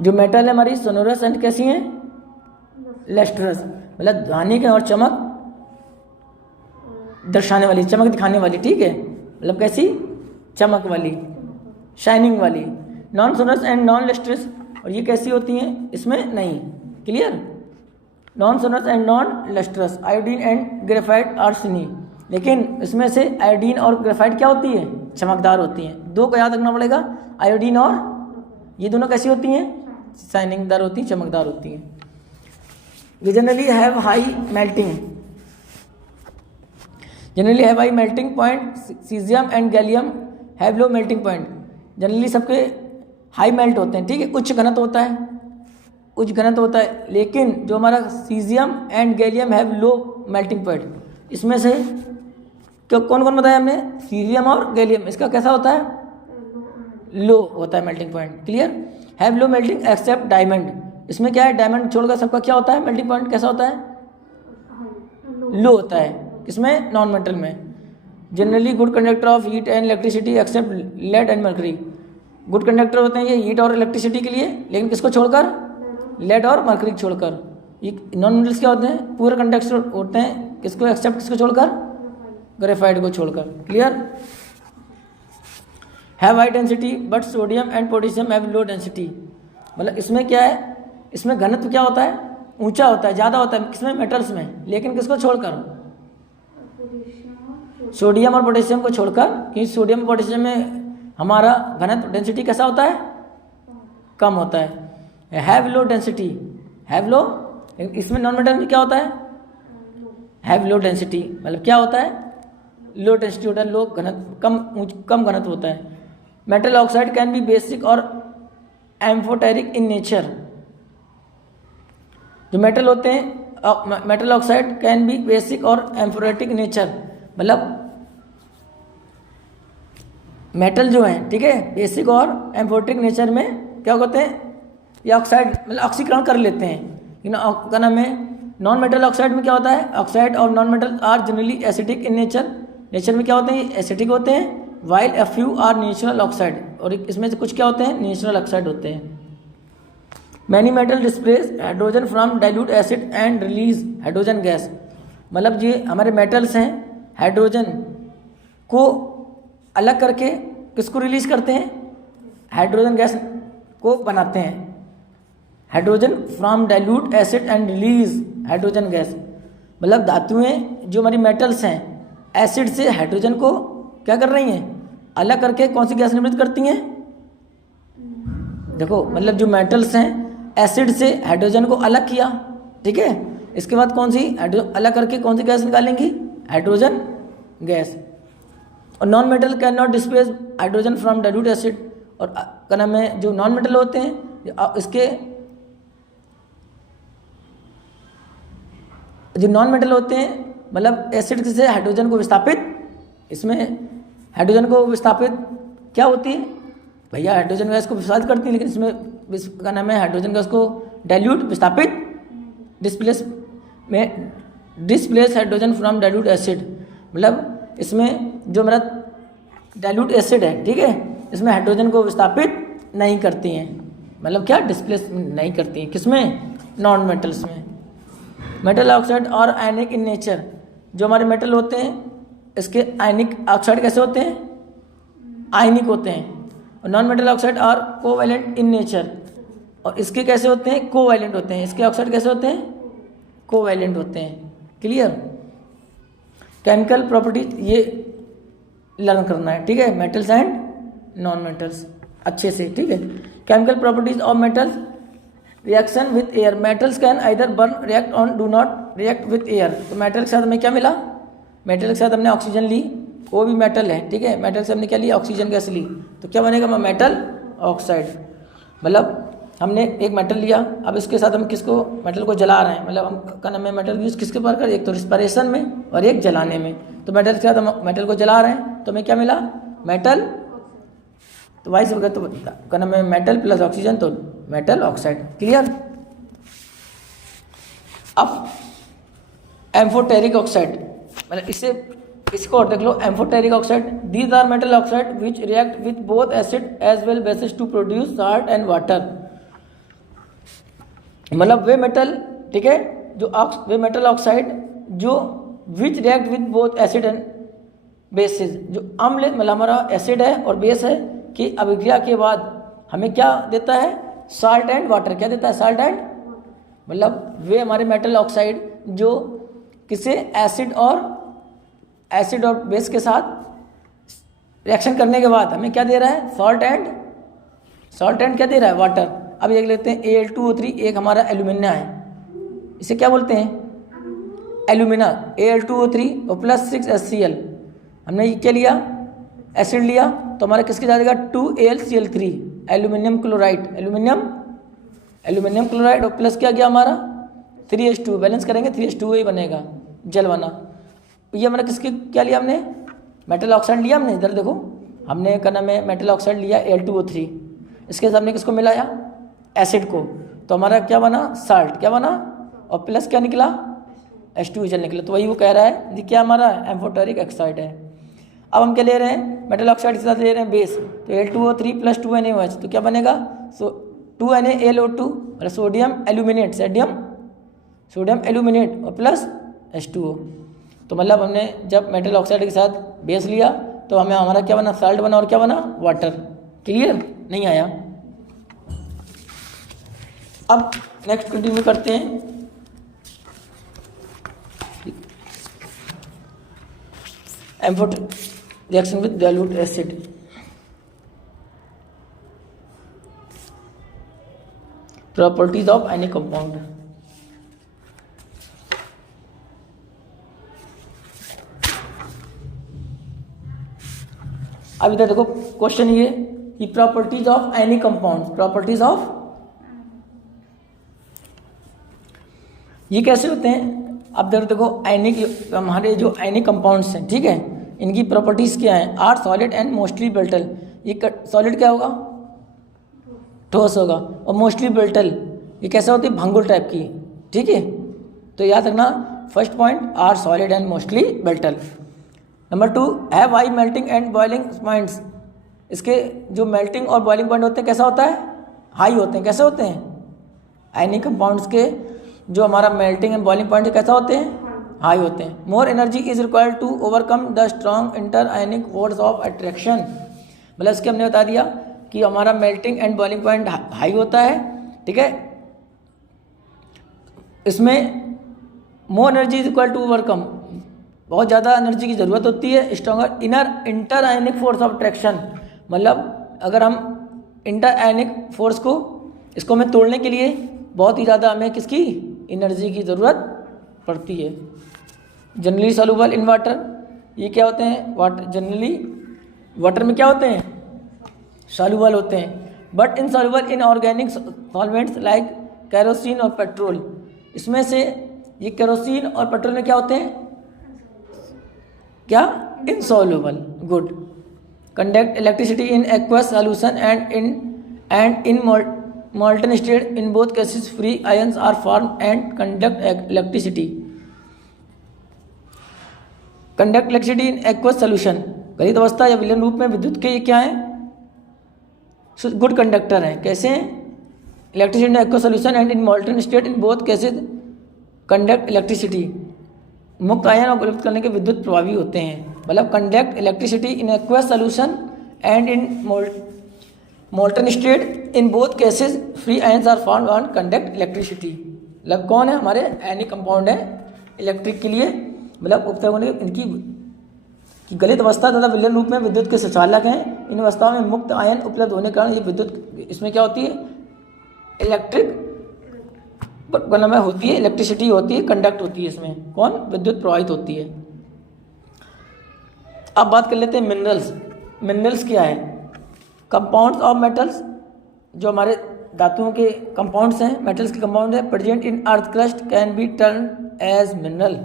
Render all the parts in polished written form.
जो मेटल है हमारी सोनोरस एंड कैसी हैं, लस्ट्रस, मतलब ध्वनि के और चमक दर्शाने वाली, चमक दिखाने वाली, ठीक है, मतलब कैसी, चमक वाली, शाइनिंग वाली। Non sonorous and non lustrous, और ये कैसी होती हैं, इसमें नहीं, clear. Non sonorous and non lustrous, iodine and graphite are shiny, लेकिन इसमें से आयोडीन और ग्रेफाइट क्या होती है, चमकदार होती हैं। दो को याद रखना पड़ेगा, आयोडीन और ये दोनों कैसी होती हैं, शाइनिंगदार होती हैं, चमकदार होती हैं। वे generally have high melting, generally have high melting point, caesium and gallium have low melting point. Generally सबके हाई मेल्ट होते हैं, ठीक है, उच्च घनत्व होता है, उच्च घनत्व होता है, लेकिन जो हमारा caesium and gallium have low melting point. इसमें से क्यों कौन कौन बताया हमने, सीजियम और गैलियम, इसका कैसा होता है, लो होता है melting point, clear. Have low melting except diamond, इसमें क्या है, डायमंड छोड़कर सबका क्या होता है, मेल्टिंग पॉइंट कैसा होता है, लो होता है, किसमें, नॉन मेटल में। Generally good conductor of heat and electricity except lead and mercury, good conductor होते हैं ये हीट और इलेक्ट्रिसिटी के लिए, लेकिन किसको छोड़कर, लेड और मर्करी छोड़कर। ये नॉन मेटल्स क्या होते हैं, पूरे कंडक्टर होते हैं, किसको एक्सेप्ट, किसको छोड़कर, ग्रेफाइट को छोड़कर, clear. Have high density but sodium and potassium have low density, मतलब इसमें क्या है, इसमें घनत्व क्या होता है, ऊंचा होता है, ज़्यादा होता है, किसमें, मेटल्स में, लेकिन किसको छोड़कर, सोडियम और पोटेशियम को छोड़कर, क्योंकि सोडियम और पोटेशियम में हमारा घनत्व डेंसिटी कैसा होता है, कम होता है। Have low density, have low, इसमें नॉन मेटल में क्या होता है, हैव लो डेंसिटी, मतलब क्या होता है, लो डेंसिटी होता है, लो घनत्व, कम घनत्व होता है। Metal oxide can be basic और एम्फोटेरिक इन नेचर, जो मेटल होते हैं, metal oxide can be basic और एम्फोटेरिक नेचर, मतलब मेटल जो है, ठीक है, बेसिक और एम्फोटेरिक नेचर में क्या होते हैं, ये ऑक्साइड मतलब ऑक्सीकरण कर लेते हैं, क्या नाम है। नॉन मेटल ऑक्साइड में क्या होता है, ऑक्साइड और non metal are generally acidic in nature, nature में क्या होते हैं, एसिडिक होते हैं, while a few are natural oxide, और इसमें से कुछ क्या होते हैं, नेचुरल ऑक्साइड होते हैं। Many metal displace hydrogen from dilute acid and release hydrogen gas, मतलब ये हमारे मेटल्स हैं, हाइड्रोजन को अलग करके किसको रिलीज करते हैं, हाइड्रोजन गैस को बनाते हैं। Hydrogen from dilute acid and release hydrogen gas, मतलब धातुएं जो हमारी मेटल्स हैं, एसिड से हाइड्रोजन को क्या कर रही हैं, अलग करके कौन सी गैस निर्मित करती हैं, देखो, मतलब जो मेटल्स हैं एसिड से हाइड्रोजन को अलग किया, ठीक है, इसके बाद कौन सी अलग करके कौन सी गैस निकालेंगी, हाइड्रोजन गैस। और non metal can not displace hydrogen from dilute acid, और क्या नाम है, जो नॉन मेटल होते हैं, इसके जो नॉन मेटल होते हैं, मतलब एसिड से हाइड्रोजन को विस्थापित, इसमें हाइड्रोजन को विस्थापित क्या होती है भैया, हाइड्रोजन गैस को विस्थापित करती है, लेकिन इसमें क्या नाम है, हाइड्रोजन गैस को डाइल्यूट, विस्थापित, displace hydrogen from dilute acid, मतलब इसमें जो मेरा डाइल्यूट एसिड है, ठीक है, इसमें हाइड्रोजन को विस्थापित नहीं करती हैं, मतलब क्या, डिस्प्लेस नहीं करती हैं, किसमें, नॉन मेटल्स में। मेटल ऑक्साइड और आयनिक इन नेचर, जो हमारे मेटल होते हैं इसके आयनिक ऑक्साइड कैसे होते हैं, आयनिक होते हैं, और नॉन मेटल ऑक्साइड और कोवैलेंट इन नेचर, और इसके कैसे होते हैं, कोवैलेंट होते हैं, इसके ऑक्साइड कैसे होते हैं, कोवैलेंट होते हैं, क्लियर। केमिकल प्रॉपर्टीज ये लर्न करना है, ठीक है, मेटल्स एंड नॉन मेटल्स अच्छे से, ठीक है। Chemical properties of metals, reaction with air, metals can either burn, react on, do not react with air. तो मेटल के साथ हमें क्या मिला, मेटल के साथ हमने ऑक्सीजन ली, वो भी मेटल है, ठीक है, मेटल से हमने क्या लिया, ऑक्सीजन गैस ली, तो क्या बनेगा, मेटल ऑक्साइड। मतलब हमने एक मेटल लिया, अब इसके साथ हम किसको, मेटल को जला रहे हैं, मतलब हम का नाम है मेटल यूज किसके पर कर, एक तो रिस्पिरेशन में और एक जलाने में, तो मेटल के साथ हम मेटल को जला रहे हैं, तो हमें क्या मिला, मेटल, तो वाइस वगैरह, तो का नाम है मेटल प्लस ऑक्सीजन, तो मेटल ऑक्साइड, क्लियर। अब एम्फोटेरिक ऑक्साइड, मतलब इसको और देख लो, amphoteric oxide, these are metal oxide which react with both acid as well bases to produce salt and water. मतलब वे मेटल, ठीक है, जो वे मेटल ऑक्साइड जो विच react with both acid and bases, जो अम्ल मतलब हमारा एसिड है और बेस है कि अभिक्रिया के बाद हमें क्या देता है, साल्ट एंड वाटर। क्या देता है, साल्ट एंड, मतलब वे हमारे मेटल ऑक्साइड जो किसे एसिड और बेस के साथ रिएक्शन करने के बाद हमें क्या दे रहा है, सॉल्ट एंड क्या दे रहा है, वाटर। अब देख लेते हैं Al2O3 एक हमारा एल्यूमिना है, इसे क्या बोलते हैं, एल्यूमिना। Al2O3 और प्लस 6HCl, हमने ये क्या लिया, एसिड लिया, तो हमारा किसके जाएगा 2AlCl3 एल्यूमिनियम क्लोराइड और प्लस क्या गया हमारा 3H2, बैलेंस करेंगे 3H2 ही बनेगा, जल बना। ये हमारा किसके क्या लिया हमने, मेटल ऑक्साइड लिया हमने, इधर देखो हमने क्या नाम है मेटल ऑक्साइड लिया Al2O3, इसके साथ हमने किसको मिलाया, एसिड को, तो हमारा क्या बना, साल्ट क्या बना, और प्लस क्या निकला, H2 जल निकला। तो वही वो कह रहा है ये क्या हमारा एम्फोटेरिक ऑक्साइड है। अब हम क्या ले रहे हैं, मेटल ऑक्साइड के साथ ले रहे हैं बेस, तो Al2O3 प्लस 2NaOH, तो क्या बनेगा, 2NaLO2 और सोडियम एल्यूमिनेट और प्लस H2O। तो मतलब हमने जब मेटल ऑक्साइड के साथ बेस लिया तो हमें हमारा क्या बना, साल्ट बना और क्या बना, वाटर। क्लियर, नहीं आया। अब नेक्स्ट कंटिन्यू करते हैं। Amphoteric reaction with dilute acid. Properties of any compound. अब इधर देखो क्वेश्चन ये कि properties of any compound, properties of, ये कैसे होते हैं। अब देखो एनिक, हमारे जो एनिक कंपाउंड्स हैं, ठीक है, इनकी प्रॉपर्टीज क्या हैं, are solid and mostly brittle. ये सॉलिड क्या होगा, ठोस होगा, और मोस्टली ब्रिटल ये कैसा होती है, भंगुर टाइप की, ठीक है। तो याद रखना first point, are solid and mostly brittle. Number 2, have high melting and boiling points. इसके जो मेल्टिंग और बॉइलिंग पॉइंट होते हैं कैसा होता है, हाई होते हैं। कैसे होते हैं, आयनिक कंपाउंड्स के जो हमारा मेल्टिंग एंड बॉइलिंग पॉइंट कैसा होते हैं, हाई होते हैं। More energy is required to overcome the strong inter ionic force of attraction. मतलब इसके हमने बता दिया कि हमारा melting and boiling point high होता है, ठीक है। इसमें more energy is equal to overcome, बहुत ज़्यादा एनर्जी की ज़रूरत होती है। Stronger inter ionic force of attraction, मतलब अगर हम इंटर आयनिक फोर्स को, इसको हमें तोड़ने के लिए बहुत ही ज़्यादा हमें किसकी एनर्जी की ज़रूरत पड़ती है। जनरली सॉल्युबल इन वाटर, ये क्या होते हैं, वाटर जनरली वाटर में क्या होते हैं, सॉल्युबल होते हैं। But in soluble in organic solvents like kerosene और पेट्रोल। इसमें से ये केरोसिन और पेट्रोल में क्या होते हैं, क्या, insoluble. Good. Conduct electricity in aqueous solution and in molten state. In both cases free ions are formed and conduct electricity. Conduct electricity in aqueous solution. गलित अवस्था या विलयन रूप में विद्युत के ये क्या है, गुड कंडक्टर हैं। कैसे हैं, electricity in aqueous solution and in molten state in both cases conduct electricity. मुक्त आयन और गलित करने के विद्युत प्रभावी होते हैं। मतलब conduct electricity in aqueous solution and in molten state in both cases free ions are formed and conduct electricity. मतलब कौन है, हमारे एनी कंपाउंड है इलेक्ट्रिक के लिए, मतलब उपयोग होने इनकी कि गलित अवस्था तथा विलयन रूप में विद्युत के संचालक हैं। इन अवस्थाओं में मुक्त आयन उपलब्ध होने के कारण ये विद्युत, इसमें क्या होती है, इलेक्ट्रिक में होती है, इलेक्ट्रिसिटी होती है, कंडक्ट होती है, इसमें कौन, विद्युत प्रवाहित होती है। अब बात कर लेते हैं मिनरल्स। मिनरल्स क्या है, कंपाउंड्स ऑफ मेटल्स, जो हमारे धातुओं के कंपाउंड्स हैं, मेटल्स के कंपाउंड है, present in earth crust can be turn as mineral.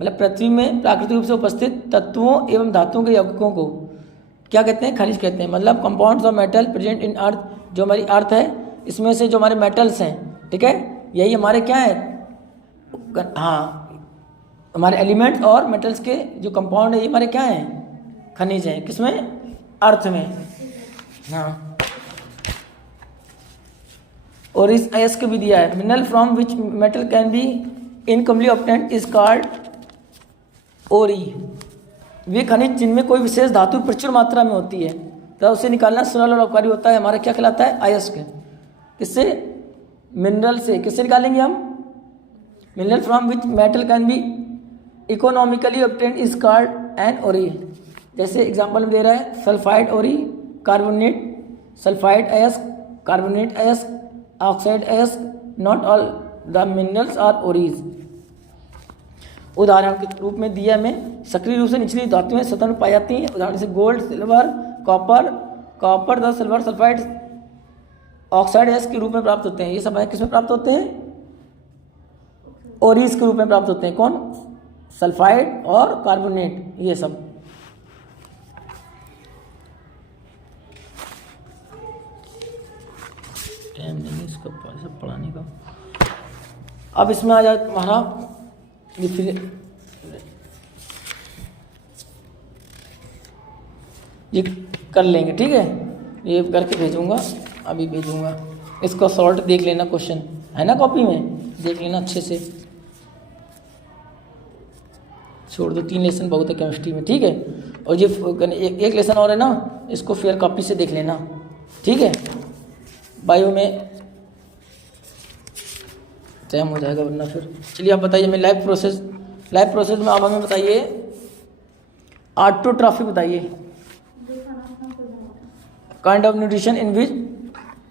मतलब पृथ्वी में प्राकृतिक रूप से उपस्थित तत्वों एवं धातुओं के यौगिकों को क्या कहते हैं, खनिज कहते हैं। मतलब compounds of metal present in earth, जो हमारी अर्थ है, इसमें से जो हमारे मेटल्स हैं, ठीक है, यही हमारे क्या है, हाँ, हमारे एलिमेंट्स और मेटल्स के जो कंपाउंड है ये हमारे क्या हैं, खनिज हैं। किसमें, अर्थ में, हाँ। और इस एस को भी दिया है। Mineral from which metal can B incompletely obtained is called ओरी। वे खनिज जिनमें कोई विशेष धातु प्रचुर मात्रा में होती है तो उसे निकालना सरल और उपकारी होता है। हमारा क्या कहलाता है? अयस्क। किससे? मिनरल से। किससे निकालेंगे हम? Mineral from which metal can be economically obtained is called an ore. जैसे एग्जांपल में दे रहा है सल्फाइड ओरी, कार्बोनेट, सल्फाइड अयस्क, कार्बोनेट अयस्क, ऑक्साइड अयस्क। Not all the minerals are ores. उदाहरण के रूप में दिया में सक्रिय रूप से निचली धातुएं सतह में पाई जाती हैं। उदाहरण जैसे gold, silver, copper the silver sulphide oxide अयस्क के रूप में प्राप्त होते हैं। ये सब किस में प्राप्त होते हैं? ओरीज के रूप में प्राप्त होते हैं। कौन? सल्फाइड और कार्बोनेट, ये सब। टाइम नहीं इसका सब पढ़ाने का। अब इसमें आ जाए तुम्हारा ये कर लेंगे, ठीक है। ये करके भेजूंगा, अभी भेजूंगा। इसको सॉल्ट देख लेना, क्वेश्चन है ना कॉपी में, देख लेना अच्छे से। छोड़ दो, 3 लेसन बहुत है केमिस्ट्री में, ठीक है। और ये एक लेसन और है ना, इसको फेयर कॉपी से देख लेना, ठीक है। बायो में टाइम हो जाएगा वरना फिर। चलिए आप बताइए, मैं लाइव प्रोसेस में आप हमें बताइए ऑटोट्रॉफी बताइए। Kind of nutrition in which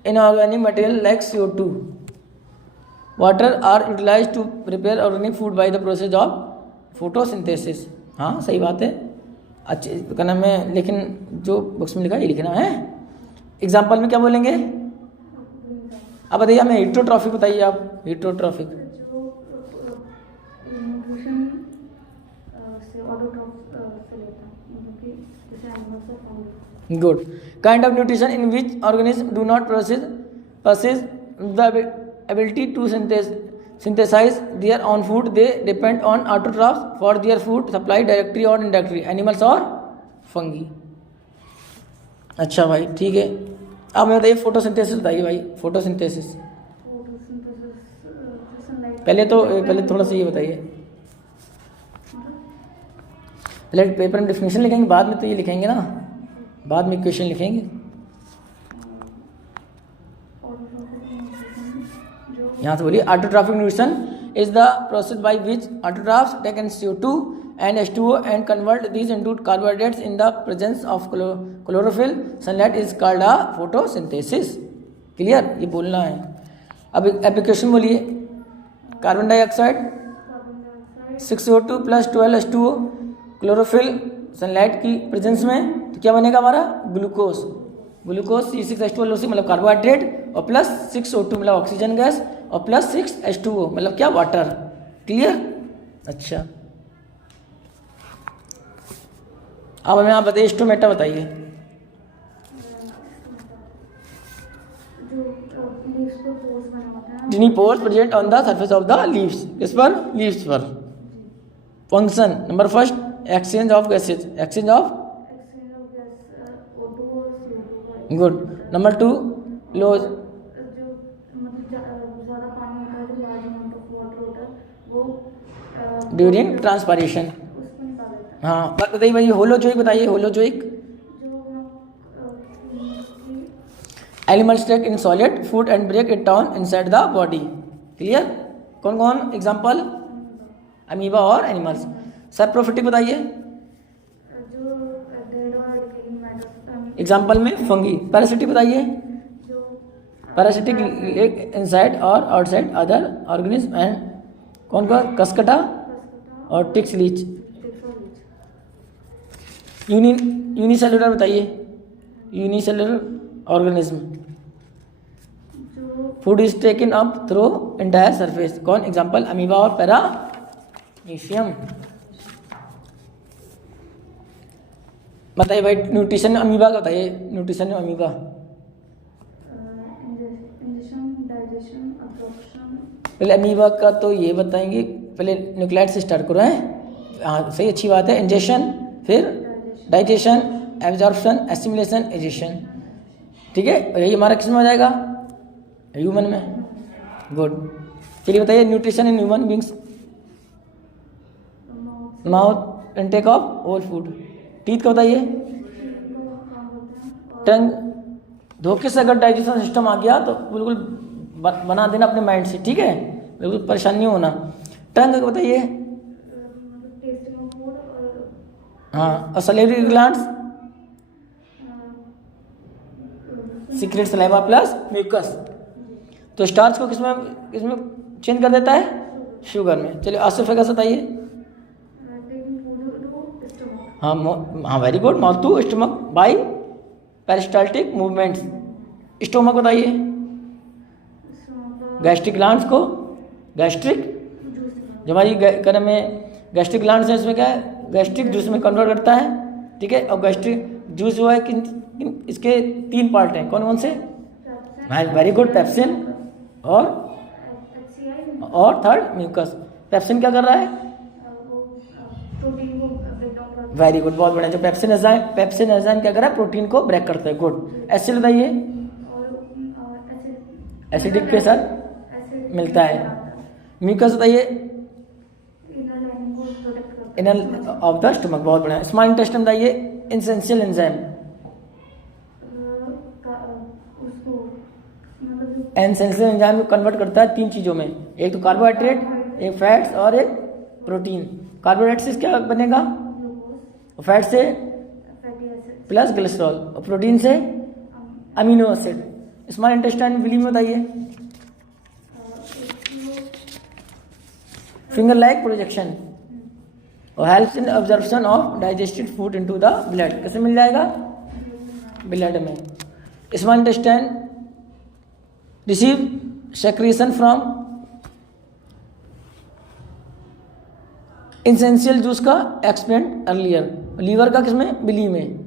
inorganic material like CO2 water are utilised to prepare organic food by the process of photosynthesis. हाँ सही बात है, अच्छे क्या नाम है, लेकिन जो बुक्स में लिखा है ये लिखना है। एग्जाम्पल में क्या बोलेंगे? अब बताइए हमें हिटोट्रॉफिक बताइए आप। हिटोट्रॉफिक good. Kind of nutrition in which organism do not possess the ability to synthesize their own food. They depend on autotrophs for their food supply directly or indirectly. Animals और fungi। अच्छा भाई ठीक है। अब मैं बताइए फोटोसिंथेसिस बताइए भाई। फोटोसिंथेसिस पहले थोड़ा सा ये बताइए। पहले पेपर में डेफिनेशन लिखेंगे, बाद में तो ये लिखेंगे ना, बाद में क्वेश्चन लिखेंगे। यहाँ से बोलिए autotrophic nutrition is the process by which autotrophs take in CO2 and H2O and convert these into carbohydrates in the presence of chlorophyll. Sunlight is called a photosynthesis. Clear? ये बोलना है। अब एप्लीकेशन बोलिए। Carbon dioxide 6CO2 + 12H2O, chlorophyll sunlight की presence में, तो क्या बनेगा हमारा? ग्लूकोज। C6H12O6 मतलब कार्बोहाइड्रेट, और प्लस 6O2 मतलब ऑक्सीजन गैस, और प्लस 6H2O मतलब क्या? वाटर। क्लियर? अच्छा अब हमें आप बताइए स्टोमेटा बताइए। Tiny pores present on the surface of the leaves. किस पर? लीव्स पर। Function number first exchange of gases, exchange of good. Number 2 loss during transpiration. हाँ बताइए भाई होलोजोइक बताइए। Holozoic animals take in solid food and break it down inside the body. Clear? कौन कौन example? Amoeba और animals. Saprophytic बताइए। Example में fungi. Parasitic बताइए। पैरासिटिक इनसाइड और आउटसाइड अदर ऑर्गेनिज्म एंड कौन कौन? कसकटा और टिक्स लीच। यूनिसेलुलर बताइए। Unicellular organism food is taken up through entire surface. कौन? एग्जांपल अमीबा और पैरामीशियम। बताइए भाई न्यूट्रिशन अमीबा का बताइए। न्यूट्रिशन अमीबा पहले अमीबा का तो ये बताएंगे, पहले न्यूक्लियाइड से स्टार्ट करो हैं। हाँ सही, अच्छी बात है। इंजेक्शन, फिर डाइजेशन, एब्जॉर्प्शन, एसिमिलेशन, एजेशन। ठीक है, और यही हमारा किस में हो जाएगा? ह्यूमन में, गुड। चलिए बताइए nutrition in human beings, mouth intake of all food. Teeth का बताइए, टंग। धोखे से अगर डाइजेशन सिस्टम आ गया तो बिल्कुल बना देना अपने माइंड से, ठीक है, बिल्कुल परेशान नहीं होना। टंग का बताइए, हाँ। और salivary glands, secrete saliva plus mucus. तो स्टार्च को किसमें किसमें चेंज कर देता है, शुगर में। चलिए ऑसोफेगस बताइए, हाँ हाँ very good, mouth to stomach by peristaltic movements. Stomach बताइए, गैस्ट्रिक ग्लैंड्स को, गैस्ट्रिक जो हमारी कहने में गैस्ट्रिक ग्लैंड्स है, इसमें क्या है, गैस्ट्रिक जूस में कन्वर्ट करता है, ठीक है। और गैस्ट्रिक जूस जो है इसके 3 पार्ट हैं, कौन कौन से, वेरी गुड, पेप्सिन और थर्ड म्यूकस। पेप्सिन क्या कर रहा है, वेरी गुड, बहुत बढ़िया। जो पेप्सिन एंजाइम क्या कर रहा है, प्रोटीन को ब्रेक करता है, गुड। एसिड बताइए, एसिडिक के साथ मिलता है। म्यूकस बताइए, इनर ऑफ द स्टमक, बहुत बढ़िया। स्मॉल इंटेस्टाइन बताइए, एसेंशियल एंजाइम, एसेंशियल एंजाइम को कन्वर्ट करता है 3 चीज़ों में, एक तो कार्बोहाइड्रेट, एक फैट्स और एक प्रोटीन। कार्बोहाइड्रेट से क्या बनेगा, फैट से प्लस ग्लिसरॉल, और प्रोटीन से amino acid. Small intestine villi में बताइए, फिंगर लाइक प्रोजेक्शन और helps in absorption of digested food into the blood. कैसे मिल जाएगा, ब्लड में। Small intestine receive secretion from intestinal juice का एक्सप्लेन अर्लियर। लीवर का किसमें, बिली में।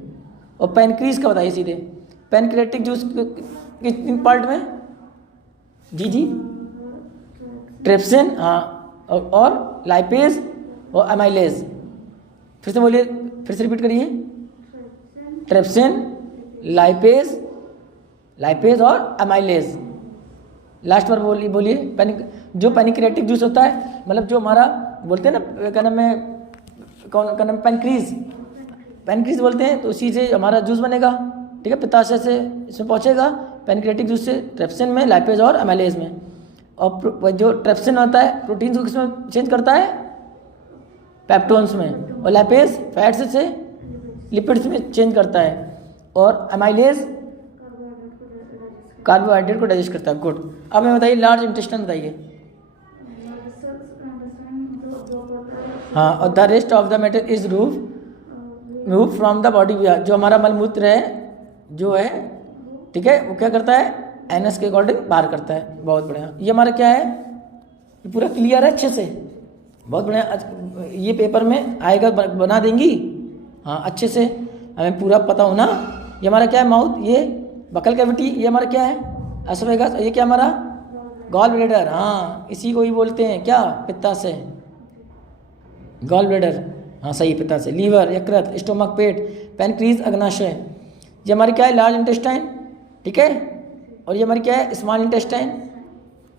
और पैनक्रीज का बताइए सीधे, पैनक्रियाटिक जूस किस पार्ट में, जी ट्रिप्सिन, हाँ, और लाइपेज और अमाइलेज। फिर से बोलिए, फिर से रिपीट करिए, ट्रिप्सिन, लाइपेज और अमाइलेज। लास्ट बार बोलिए। जो पैनक्रियाटिक जूस होता है, मतलब जो हमारा बोलते हैं ना, क्या नाम है, कौन का नाम, पैनक्रीज बोलते हैं, तो उसी से हमारा जूस बनेगा, ठीक है। पित्ताशय से इसमें पहुंचेगा, पैनक्रियाटिक जूस से ट्रिप्सिन में, लाइपेज और अमाइलेज में। और जो ट्रिप्सिन होता है, प्रोटीन को किसमें चेंज करता है, पेप्टोन्स में। और लाइपेज फैट्स से लिपिड्स में चेंज करता है। और अमाइलेज कार्बोहाइड्रेट को डाइजेस्ट करता है, गुड। अब मैं बताइए लार्ज इंटेस्टाइन बताइए, हाँ। और the rest of the matter is move from the body. जो हमारा मलमूत्र है जो है, ठीक है, वो क्या करता है, एनस के अकॉर्डिंग बाहर करता है, बहुत बढ़िया। ये हमारा क्या है, ये पूरा क्लियर है अच्छे से, बहुत बढ़िया। ये पेपर में आएगा, बना देंगी, हाँ, अच्छे से हमें पूरा पता होना। ये हमारा क्या है, माउथ, ये बकल कैविटी, ये हमारा क्या है, एसोफेगस, ये क्या हमारा गॉल ब्लैडर, हाँ, इसी को ही बोलते हैं क्या, पित्ताशय, गॉल ब्लैडर, हाँ सही, पित्ताशय। लीवर, यकृत, स्टोमक पेट, पैनक्रीज अग्नाशय। ये हमारी क्या है, लार्ज इंटेस्टाइन, ठीक है। और ये हमारी क्या है, स्मॉल इंटेस्टाइन।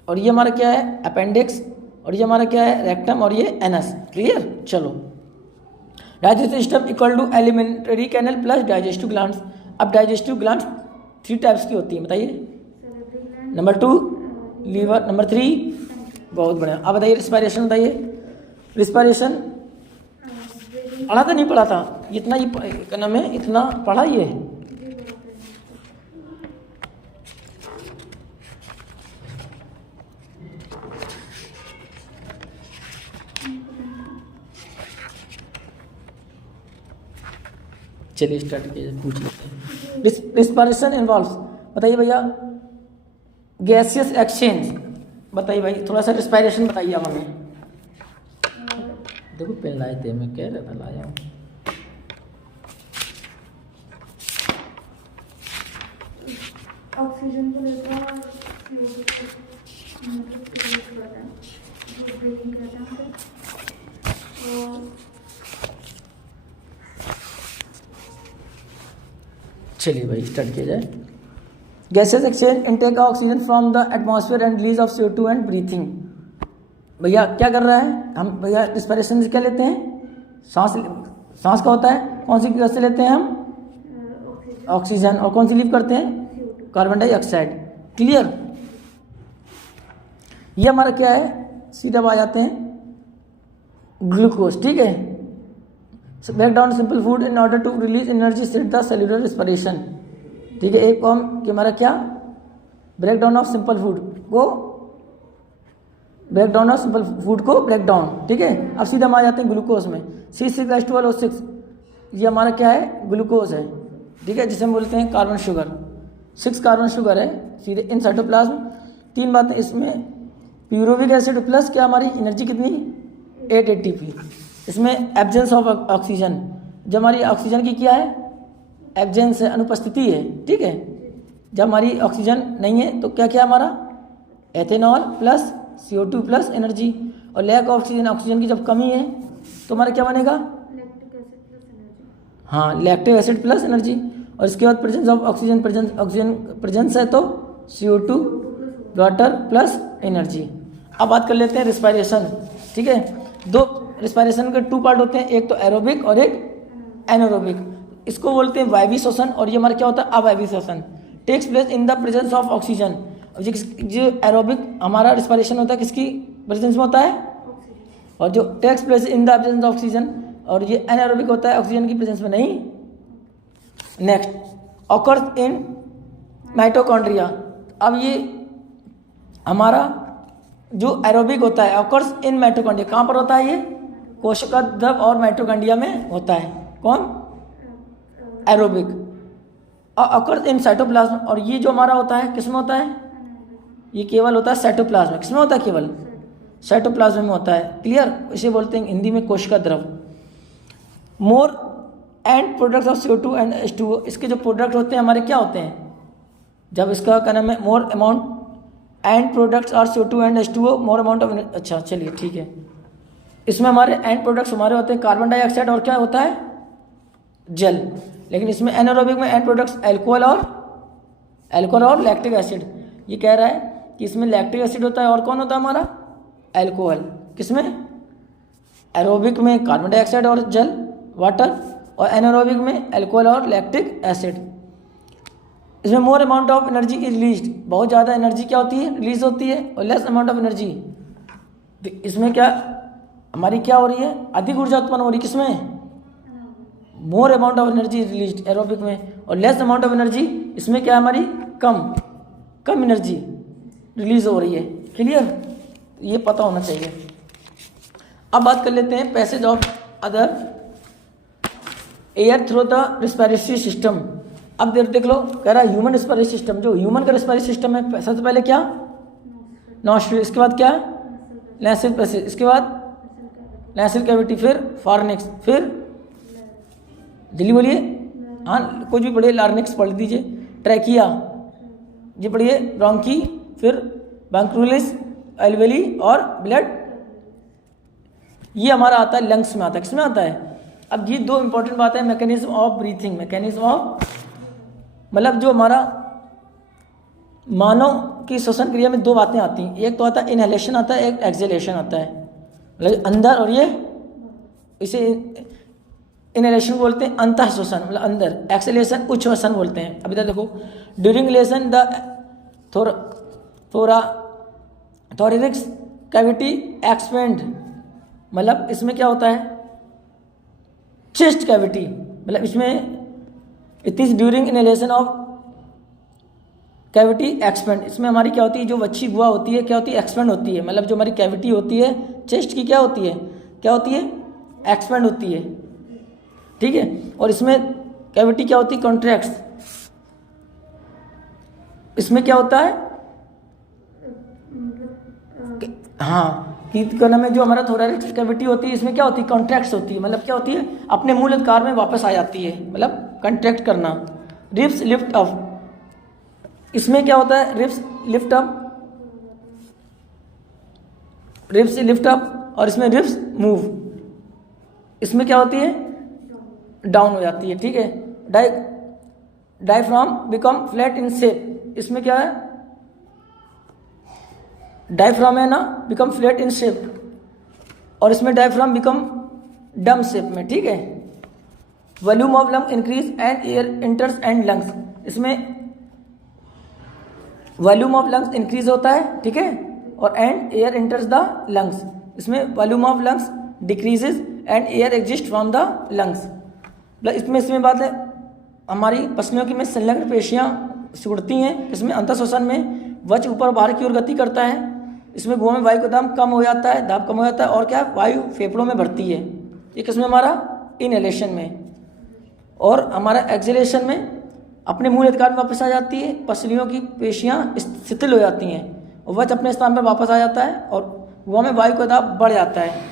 और ये हमारा क्या है, अपेंडिक्स। और ये हमारा क्या है, रेक्टम। और ये एनस, क्लियर। चलो, digestive system equal to alimentary canal plus digestive glands. अब डाइजेस्टिव ग्लैंड्स 3 टाइप्स की होती है, बताइए। नंबर 2 लीवर, नंबर 3, बहुत बढ़िया। अब बताइए रिस्पायरेशन, बताइए रिस्पायरेशन। पढ़ा था, नहीं पढ़ा था, इतना ही क्या नाम है, इतना पढ़ा ये, चलिए स्टार्ट किया, पूछ लेते हैं। रिस्पायरेशन इन्वॉल्व्स, बताइए भैया, गैसियस एक्सचेंज। बताइए भाई, थोड़ा सा रिस्पायरेशन बताइए आप हमें। देखो पेन लाए थे, मैं कह रहा था लाया हूँ। ऑक्सीजन को लेकर चलिए भाई स्टार्ट किया जाए। Gases exchange intake of oxygen from the atmosphere and release of CO2 and breathing. भैया क्या कर रहा है, हम भैया रिस्पिरेशन से क्या लेते हैं, सांस का होता है, कौन सी गैस से लेते हैं हम, ऑक्सीजन, और कौन सी लीव करते हैं, कार्बन डाइऑक्साइड। क्लियर। ये हमारा क्या है, सीधा आ जाते हैं ग्लूकोज। ठीक है, break down simple food in order to release energy set the cellular respiration. ठीक है, एक फॉर्म कि हमारा क्या, break down of simple food को, break down of simple food को ब्रेक डाउन। ठीक है, अब सीधा हम आ जाते हैं ग्लूकोज में, C6H12O6, ये हमारा क्या है, ग्लूकोज है। ठीक है, जिसे हम बोलते हैं कार्बन शुगर, 6 कार्बन शुगर है सीधे इन साइटोप्लाज्म। 3 बातें इसमें, प्यूरोविक एसिड प्लस क्या हमारी एनर्जी कितनी, 8 ATP। इसमें एब्जेंस ऑफ ऑक्सीजन, जब हमारी ऑक्सीजन की क्या है, एब्जेंस है, अनुपस्थिति है। ठीक है, जब हमारी ऑक्सीजन नहीं है तो क्या क्या हमारा, ethanol plus CO2 plus energy. और लैक ऑक्सीजन, ऑक्सीजन की जब कमी है तो हमारा क्या बनेगा, हाँ, लैक्टिक एसिड प्लस एनर्जी। और इसके बाद प्रेजेंस ऑफ ऑक्सीजन प्रेजेंस है तो CO2 वाटर प्लस एनर्जी। अब बात कर लेते हैं रिस्पायरेशन। ठीक है, 2 रिस्पायरेशन के 2 पार्ट होते हैं, एक तो एरोबिक और एक एनारोबिक। इसको बोलते हैं वायवीय श्वसन, और ये हमारा क्या होता है, अवायवीय श्वसन। Takes place in the presence of oxygen. जो एरोबिक हमारा रिस्पायरेशन होता है किसकी प्रेजेंस में होता है, और जो takes place in the absence of oxygen, और ये एनारोबिक होता है ऑक्सीजन की प्रेजेंस में नहीं। Next, occurs in mitochondria. अब ये हमारा जो एरोबिक होता है ऑकर्स इन माइटोकॉन्ड्रिया, कहाँ पर होता है, ये कोशिका द्रव और माइटोकॉन्ड्रिया में होता है। कौन, एरोबिक। और ऑकर्स इन साइटोप्लाज्म, और ये जो हमारा होता है किस में होता है, ये केवल होता है साइटोप्लाज्म। किसमें होता है, केवल साइटोप्लाज्म में होता है। क्लियर, इसे बोलते हैं हिंदी में कोशिका द्रव। More and products of CO2 and H2O, इसके जो प्रोडक्ट होते हैं हमारे क्या होते हैं, जब इसका क्या नाम है, मोर अमाउंट एंड प्रोडक्ट्स और CO2 and H2O more amount of, अच्छा चलिए ठीक है। इसमें हमारे एंड प्रोडक्ट्स हमारे होते हैं कार्बन डाइऑक्साइड और क्या होता है, जल। लेकिन इसमें एनारोबिक में एंड प्रोडक्ट्स अल्कोहल और लैक्टिक एसिड। ये कह रहा है कि इसमें लैक्टिक एसिड होता है और कौन होता है हमारा, अल्कोहल। किसमें, एरोबिक में कार्बन डाइऑक्साइड और जल, वाटर, और एनारोबिक में अल्कोहल और लैक्टिक एसिड। इसमें more amount of energy is released, बहुत ज़्यादा एनर्जी क्या होती है, रिलीज होती है, और लेस अमाउंट ऑफ एनर्जी, इसमें क्या हमारी क्या हो रही है, अधिक ऊर्जा उत्पन्न हो रही है। किसमें, more amount of energy release aerobic में, और लेस अमाउंट ऑफ एनर्जी इसमें क्या हमारी कम एनर्जी रिलीज हो रही है। क्लियर, ये पता होना चाहिए। अब बात कर लेते हैं passage of other air through the respiratory system. अब देख लो, कह रहा है ह्यूमन रिस्पिरेटरी सिस्टम। जो ह्यूमन का रिस्पिरेटरी सिस्टम है, सबसे पहले क्या, नॉस्ट्रिल, इसके बाद क्या, नेसल पैसेज, इसके बाद नेसल कैविटी, फिर फॉर्निक्स, फिर जल्दी बोलिए, हाँ कुछ भी पढ़िए, लार्निक्स पढ़ दीजिए, ट्रैकिया, ये पढ़िए, ब्रोंकी, फिर ब्रोंक्यूलिस, एल्वेली और ब्लड। ये हमारा आता है लंग्स में आता है। किसमें आता है, अब ये 2 इंपॉर्टेंट बातें हैं, mechanism of breathing, mechanism of, मतलब जो हमारा मानव की श्वसन क्रिया में 2 बातें आती हैं, एक तो आता है इनहेलेशन आता है, एक एक्सहेलेशन आता है, मतलब अंदर, और ये इसे इनहेलेशन बोलते हैं अंतः श्वसन, मतलब अंदर, एक्सहेलेशन उच्छ्वसन बोलते हैं। अब इधर देखो, during inhalation the thorax cavity expand, मतलब इसमें क्या होता है, चेस्ट कैविटी, मतलब इसमें it is during inhalation of cavity expand, इसमें हमारी क्या होती है, जो वच्छी गुहा होती है क्या होती है, एक्सपेंड होती है, मतलब जो हमारी कैविटी होती है चेस्ट की क्या होती है, एक्सपेंड होती है। ठीक है, और इसमें कैविटी क्या होती है, कॉन्ट्रैक्ट्स। इसमें क्या होता है, हाँ, कि नाम है, जो हमारा थोरैक्स कैविटी होती है इसमें क्या होती है, कॉन्ट्रैक्ट्स होती है, मतलब क्या होती है, अपने मूल आकार में वापस आ जाती है, मतलब कॉन्ट्रैक्ट करना। रिब्स लिफ्ट अप, इसमें क्या होता है, रिब्स लिफ्ट अप, और इसमें रिब्स मूव, इसमें क्या होती है, डाउन हो जाती है। ठीक है, diaphragm become flat in shape, इसमें क्या है, डायफ्राम है ना बिकम फ्लैट इन शेप, और इसमें डायफ्राम बिकम डम शेप में, ठीक है। Volume of lung increase and air enters and lungs, इसमें वॉल्यूम ऑफ लंग्स इंक्रीज होता है, ठीक है, और and air enters the lungs, इसमें volume of lungs decreases and air exist from the lungs. इसमें बात है हमारी पसलियों की में संलग्न पेशियाँ सिकुड़ती हैं, इसमें अंतःश्वसन में वज्र ऊपर बाहर की ओर गति करता है, इसमें गुहा में वायु का दाब कम हो जाता है, दाब कम हो जाता है, और क्या वायु फेफड़ों में भरती है, ये किसमें हमारा इनहेलेशन में। और हमारा एक्सहेलेशन में अपने मूल अधिकार में वापस आ जाती है, पसलियों की पेशियाँ शिथिल हो जाती हैं और वज्र अपने स्थान पर वापस आ जाता है और गुहा में वायु का दाब बढ़ जाता है।